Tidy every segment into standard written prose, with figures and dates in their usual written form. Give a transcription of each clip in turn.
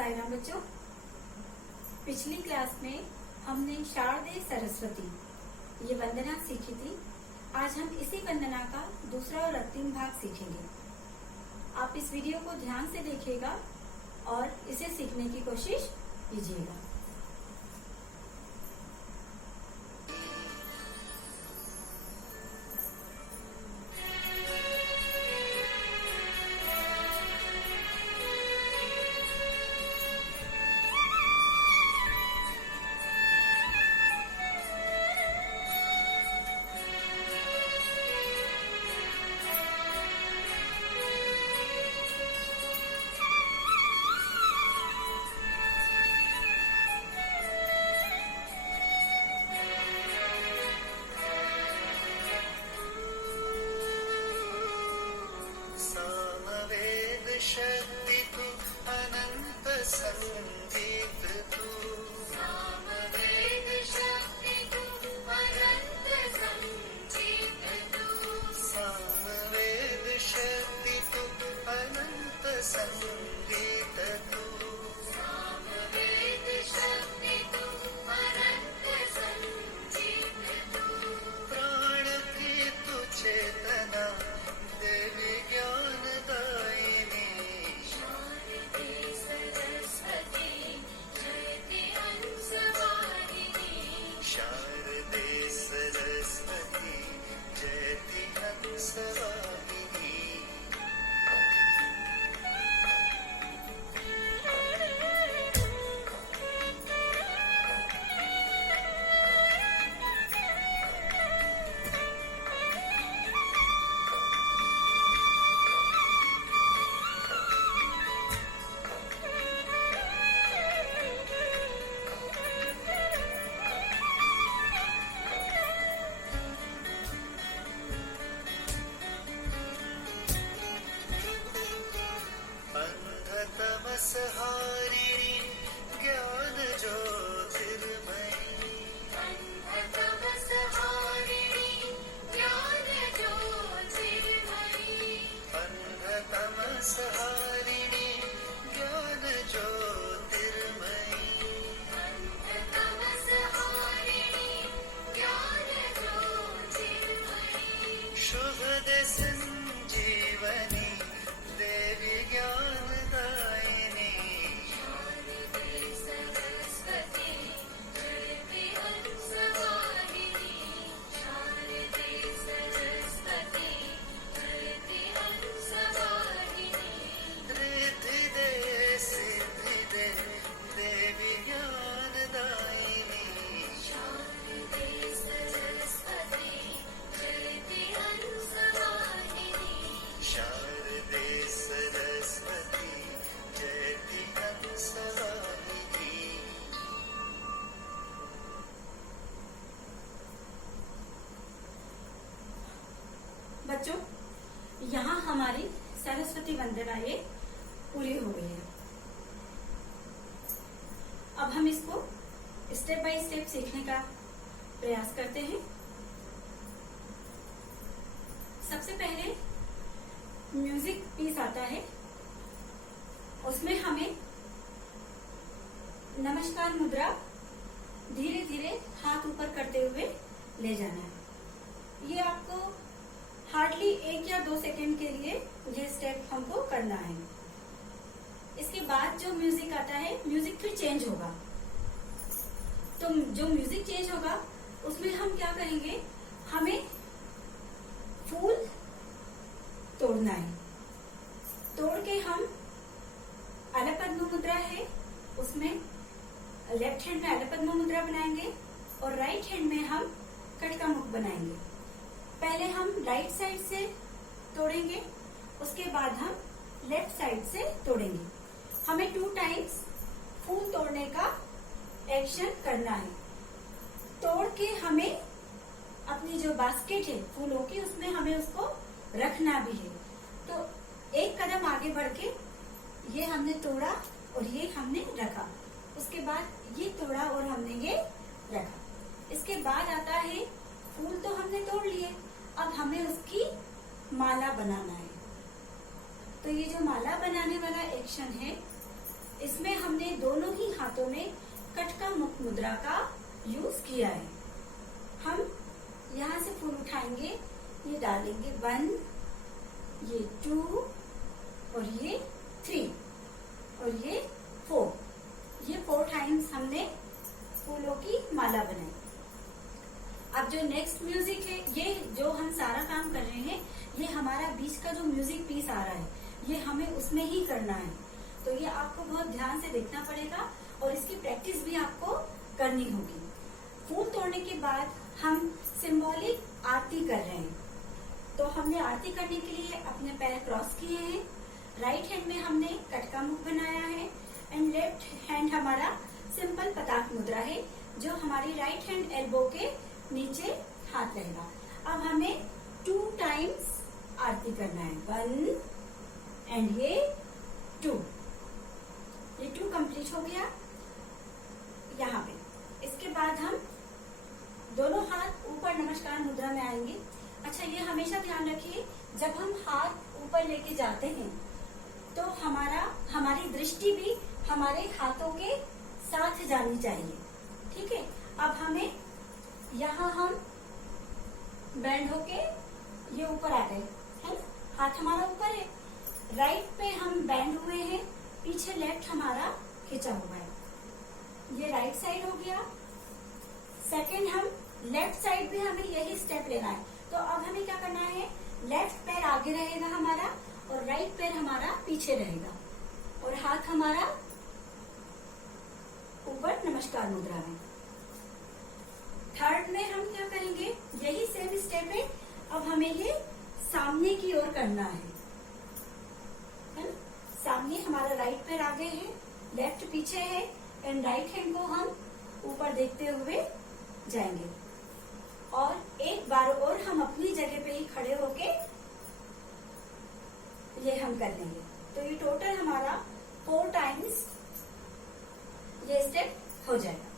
साई राम बच्चों, पिछली क्लास में हमने शारदे सरस्वती ये वंदना सीखी थी। आज हम इसी वंदना का दूसरा और अंतिम भाग सीखेंगे। आप इस वीडियो को ध्यान से देखिएगा और इसे सीखने की कोशिश कीजिएगा। शक्ति तू अनंत संगीत तू, सामवेद शक्ति तू अनंत संगीत तू, सामवेद शक्ति तू अनंत संगीत तू, सामवेद शक्ति तू अनंत संगीत तू, प्राण की तू चेतना देवी ज्ञान दायिनी, शारदे सरस्वती जयति हंसवाहिनी। अंधतमसहारिणी ज्ञान ज्योतिर्मयी, अंधतमसहारिणी ज्ञान ज्योतिर्मयी, अंधतमसहारिणी ज्ञान ज्योतिर्मयी, अंधतमसहारिणी ज्ञान ज्योतिर्मयी, शुभ दे संजीवनी देवी ज्ञान दायिनी, शारदे सरस्वती जयति हंसवाहिनी, शारदे सरस्वती जयति हंसवाहिनी, रिद्धि दे सिद्धि दे देवी ज्ञान दायिनी, शारदे सरस्वती जयति हंसवाहिनी, शारदे सरस्वती जयति हंसवाहिनी। बच्चों, यहाँ हमारी सरस्वती वंदना ये पूरी हो गई है। अब हम इसको स्टेप बाय स्टेप सीखने का प्रयास करते हैं। सबसे पहले म्यूजिक पीस आता है, उसमें हमें नमस्कार मुद्रा धीरे धीरे हाथ ऊपर करते हुए ले जाना है। ये आपको हार्डली 1 या 2 सेकेंड के लिए ये स्टेप हमको करना है। इसके बाद जो म्यूजिक आता है, म्यूजिक फिर चेंज होगा। तो जो म्यूजिक चेंज होगा उसमें हम क्या करेंगे, हमें फूल तोड़ना है। तोड़ के हम अलपद्म मुद्रा है, उसमें लेफ्ट हैंड में अलपद्म मुद्रा बनाएंगे और राइट हैंड में हम कट का मुख बनाएंगे। पहले हम राइट साइड से तोड़ेंगे, उसके बाद हम लेफ्ट साइड से तोड़ेंगे। हमें 2 टाइम्स फूल तोड़ने का एक्शन करना है। तोड़ के हमें अपनी जो बास्केट है फूलों की, उसमें हमें उसको रखना भी है। तो एक कदम आगे बढ़ के ये हमने तोड़ा और ये हमने रखा, उसके बाद ये तोड़ा और हमने ये रखा। इसके बाद आता है फूल तो हमने तोड़ लिए, अब हमें उसकी माला बनाना है। तो ये जो माला बनाने वाला एक्शन है इसमें हमने दोनों ही हाथों में कटका मुख मुद्रा का यूज किया है। हम यहाँ से फूल उठाएंगे, ये डालेंगे 1, ये 2 और ये 3 और ये 4। ये 4 टाइम्स हमने फूलों की माला बनाई। अब जो नेक्स्ट म्यूजिक है, ये जो हम सारा काम कर रहे हैं, ये हमारा बीच का जो म्यूजिक पीस आ रहा है, ये हमें उसमें ही करना है। तो ये आपको बहुत ध्यान से देखना पड़ेगा और इसकी प्रैक्टिस भी आपको करनी होगी। फूल तोड़ने के बाद हम सिंबॉलिक आरती कर रहे हैं। तो हमने आरती करने के लिए अपने पैर क्रॉस किए हैं। राइट हैंड में हमने कटका मुख बनाया है एंड लेफ्ट हैंड हमारा सिंपल पताक मुद्रा है, जो हमारी राइट हैंड एल्बो के नीचे हाथ रहेगा। अब हमें 2 टाइम्स आरती करना है, 1 एंड ये 2। ये 2 कंप्लीट हो गया यहाँ पे। इसके बाद हम दोनों हाथ ऊपर नमस्कार मुद्रा में आएंगे। अच्छा, ये हमेशा ध्यान रखिए, जब हम हाथ ऊपर लेके जाते हैं तो हमारी दृष्टि भी हमारे हाथों के साथ जानी चाहिए। ठीक है। अब हमें यहाँ हम बैंड होके ये ऊपर आ गए, है ना, हाथ हमारा ऊपर है। राइट पे हम बैंड हुए हैं, पीछे लेफ्ट हमारा खिंचा हुआ है। ये राइट साइड हो गया। सेकंड, हम लेफ्ट साइड भी हमें यही स्टेप लेना है। तो अब हमें क्या करना है, लेफ्ट पैर आगे रहेगा हमारा और राइट पैर हमारा पीछे रहेगा और हाथ हमारा ऊपर नमस्कार मुद्रा में। थर्ड में हम क्या करेंगे, यही सेम स्टेप है। अब हमें ये सामने की ओर करना है ना? सामने हमारा राइट पैर आगे है, लेफ्ट पीछे है एंड राइट हैंड को हम ऊपर देखते हुए जाएंगे। और एक बार और हम अपनी जगह पे ही खड़े होके ये हम कर लेंगे। तो ये टोटल हमारा 4 टाइम्स ये स्टेप हो जाएगा।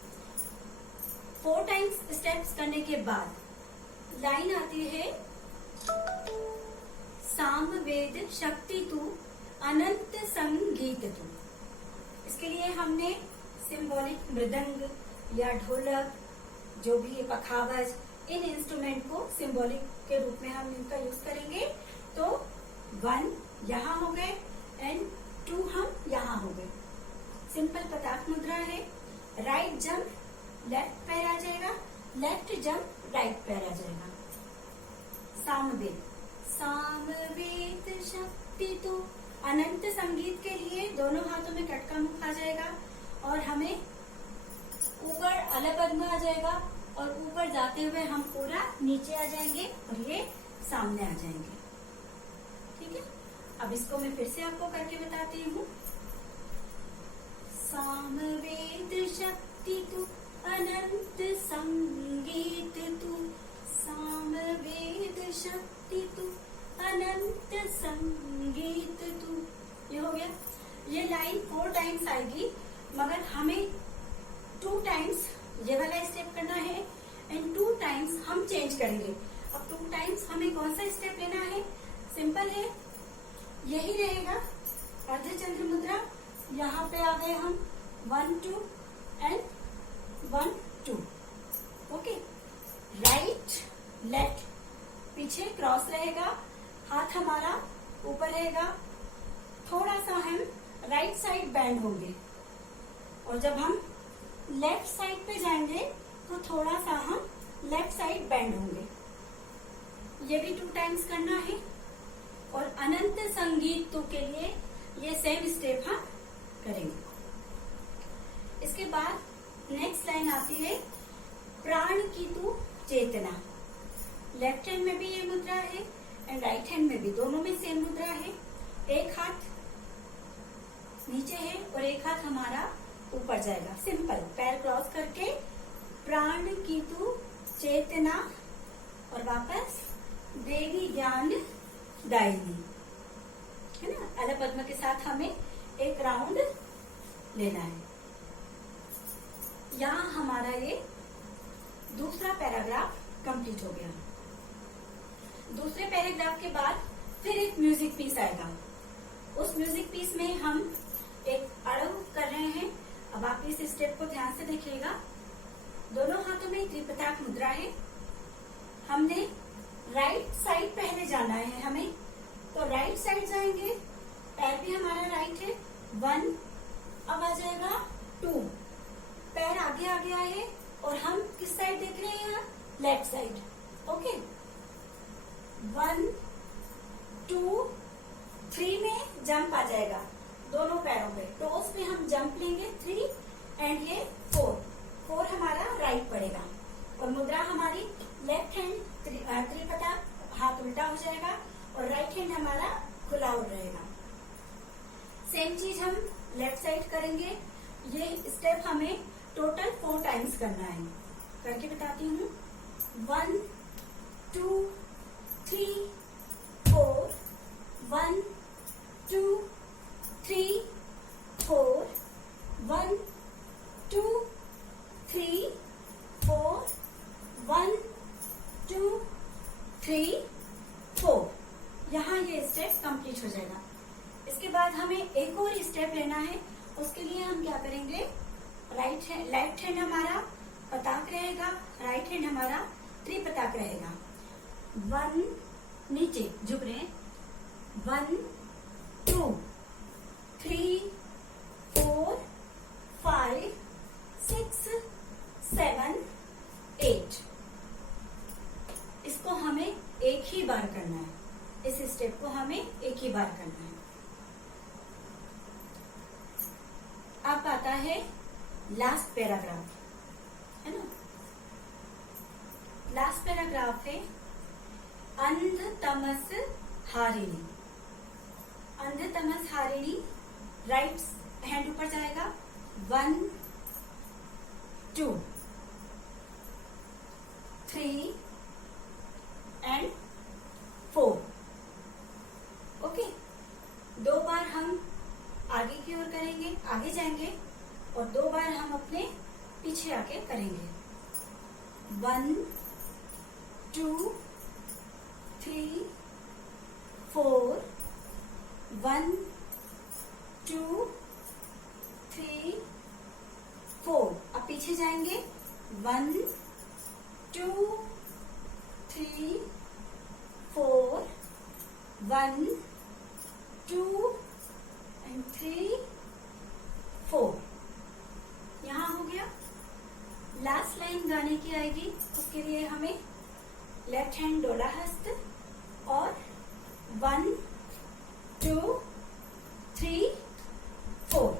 4 टाइम्स स्टेप्स करने के बाद लाइन आती है, साम वेद शक्ति तू अनंत संगीत तू। इसके लिए हमने सिंबॉलिक मृदंग या ढोलक, जो भी है पखावज, इन इंस्ट्रूमेंट को सिंबॉलिक के रूप में हम इनका यूज करेंगे। तो 1 यहाँ हो गए एंड 2 हम यहाँ हो गए। सिंपल पताक मुद्रा है। राइट जंप लेफ्ट पैर आ जाएगा, लेफ्ट जंप राइट पैर आ जाएगा। सामवेद, सामवेद शक्ति तो अनंत संगीत के लिए दोनों हाथों में कटका मुख आ जाएगा और हमें ऊपर अलग पद्म आ जाएगा और ऊपर जाते हुए हम पूरा नीचे आ जाएंगे और ये सामने आ जाएंगे। ठीक है। अब इसको मैं फिर से आपको करके बताती हूँ। सामवेद शक्ति तू अनंत संगीत तू, सामवेद शक्ति तू अनंत संगीत तू। ये हो गया। ये लाइन 4 टाइम्स आएगी, मगर हमें 2 टाइम्स ये वाला स्टेप करना है एंड 2 टाइम्स हम चेंज करेंगे। अब 2 टाइम्स हमें कौन सा स्टेप लेना है, सिंपल है, यही रहेगा। अर्धचंद्र मुद्रा, यहाँ पे आ गए हम 1 2 एंड 1 2। ओके। राइट लेफ्ट पीछे क्रॉस रहेगा, हाथ हमारा ऊपर रहेगा। थोड़ा सा हम राइट साइड बैंड होंगे और जब हम लेफ्ट साइड पे जाएंगे तो थोड़ा सा हम लेफ्ट साइड बैंड होंगे। ये भी 2 टाइम्स करना है। और अनंत संगीत के लिए ये सेम स्टेप हम करेंगे। इसके बाद नेक्स्ट लाइन आती है, प्राण की तू चेतना। लेफ्ट हैंड में भी ये मुद्रा है एंड राइट हैंड में भी, दोनों में सेम मुद्रा है। एक हाथ नीचे है और एक हाथ हमारा ऊपर जाएगा। सिंपल पैर क्रॉस करके प्राण की तू चेतना और वापस देवी ज्ञान दायिनी, है ना। अलग पद्म के साथ हमें एक राउंड लेना है। यहाँ हमारा ये दूसरा पैराग्राफ कंप्लीट हो गया। दूसरे पैराग्राफ के बाद फिर एक म्यूजिक पीस आएगा। उस म्यूजिक पीस में हम एक अड़व आप इस स्टेप को ध्यान से देखिएगा। दोनों हाथों में त्रिपताक मुद्रा है। हमने राइट साइड पहले जाना है हमें, तो राइट साइड जाएंगे। पैर भी हमारा राइट है, 1, अब आ जाएगा 2, पैर आगे आ गया है और हम किस साइड देख रहे हैं यहाँ, लेफ्ट साइड। ओके, 1, 2, 3 में जंप आ जाएगा दोनों पैरों पे, टोस पे हम जंप लेंगे 3 एंड ये 4 हमारा राइट पड़ेगा और मुद्रा हमारी लेफ्ट हैंड त्रिपताक, हाथ उल्टा हो जाएगा और राइट हैंड हमारा खुला हो रहेगा। सेम चीज हम लेफ्ट साइड करेंगे। ये स्टेप हमें टोटल 4 टाइम्स करना है। करके बताती हूँ। 1, 2, 3, 4, 1, 2, 3, 4, 1, 2, 3, 4, 1, 2, 3, 4। यहाँ ये स्टेप कंप्लीट हो जाएगा। इसके बाद हमें एक और स्टेप लेना है। उसके लिए हम क्या करेंगे, लेफ्ट हैंड हमारा पताक रहेगा, राइट हैंड हमारा त्रिपताक रहेगा। 1 नीचे झुक रहे हैं, 1, 2, 3, 4, 5, 6, 7, 8। इसको हमें एक ही बार करना है। इस स्टेप को हमें एक ही बार करना है। अब आता है लास्ट पैराग्राफ, है ना। लास्ट पैराग्राफ है अंध तमस हारिणी। अंध तमस हारिणी, राइट हैंड ऊपर जाएगा, 1, 2, 3 एंड 4। ओके, 2 बार हम आगे की ओर करेंगे, आगे जाएंगे और 2 बार हम अपने पीछे आके करेंगे। 1, 2, 3, 4, 1, 2, 3, 4। अब पीछे जाएंगे, 1, 2, 3, 4, 1, 2 एंड 3, 4। यहाँ हो गया। लास्ट लाइन गाने की आएगी, उसके लिए हमें लेफ्ट हैंड डोला हस्त और 1, 2, 3, 4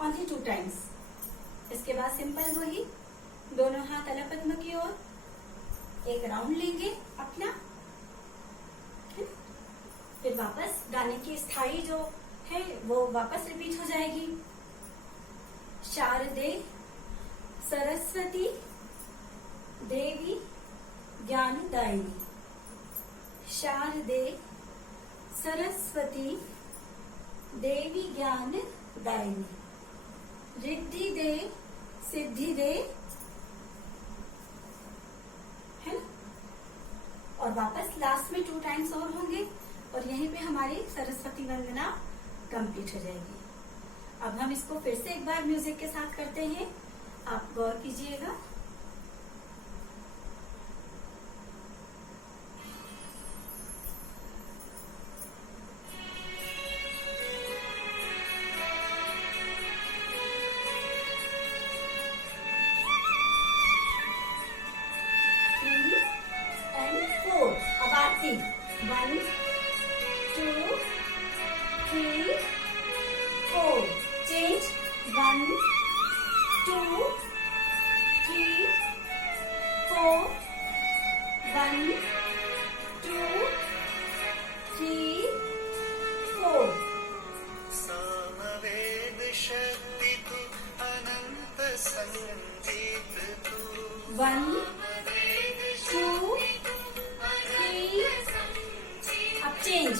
ओनली 2 टाइम्स। इसके बाद सिंपल वही दोनों हाथ अलग पद्म की ओर एक राउंड लेंगे अपना, फिर वापस गाने की स्थाई जो है वो वापस रिपीट हो जाएगी। शारदे सरस्वती देवी ज्ञानदायिनी, शारदे सरस्वती देवी ज्ञानदायिनी, रिद्धि दे सिद्धि दे, है ना। और वापस लास्ट में 2 टाइम्स और होंगे और यहीं पे हमारी सरस्वती वंदना कंप्लीट हो जाएगी। अब हम इसको फिर से एक बार म्यूजिक के साथ करते हैं, आप गौर कीजिएगा। आरती 1, 2, 3, 4 change 1, 2, 3, 4 1, 2, 3, 4। सामवेद शक्ति तू अनंत संगीत तू 1, 2, 3 अब चेंज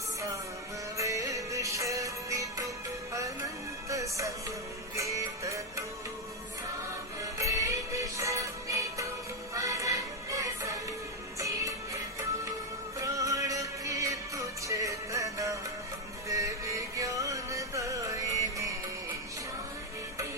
सामवेद शक्ति तू अनंत संगीत तू सामवेद शक्ति तू अनंत संगीत तू प्राण की तू चेतना देवी ज्ञानदायिनी शारदे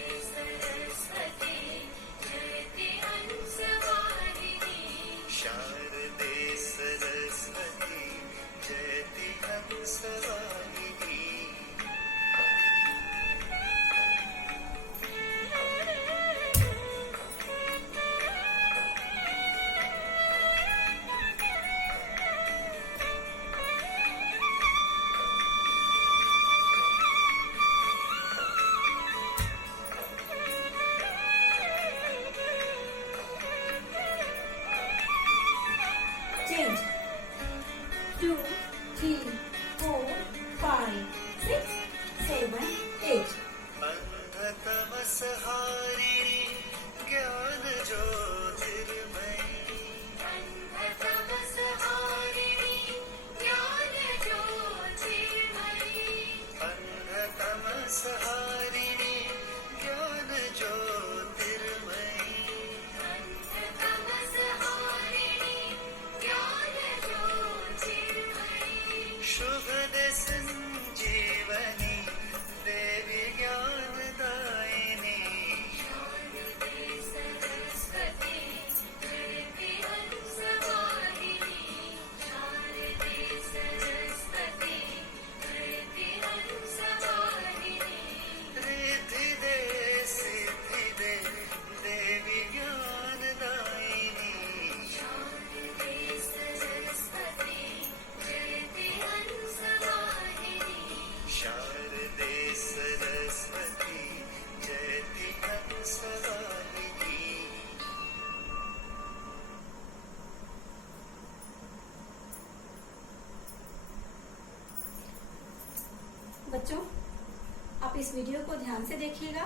इस वीडियो को ध्यान से देखिएगा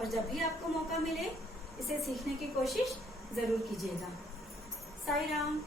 और जब भी आपको मौका मिले इसे सीखने की कोशिश जरूर कीजिएगा। साई राम।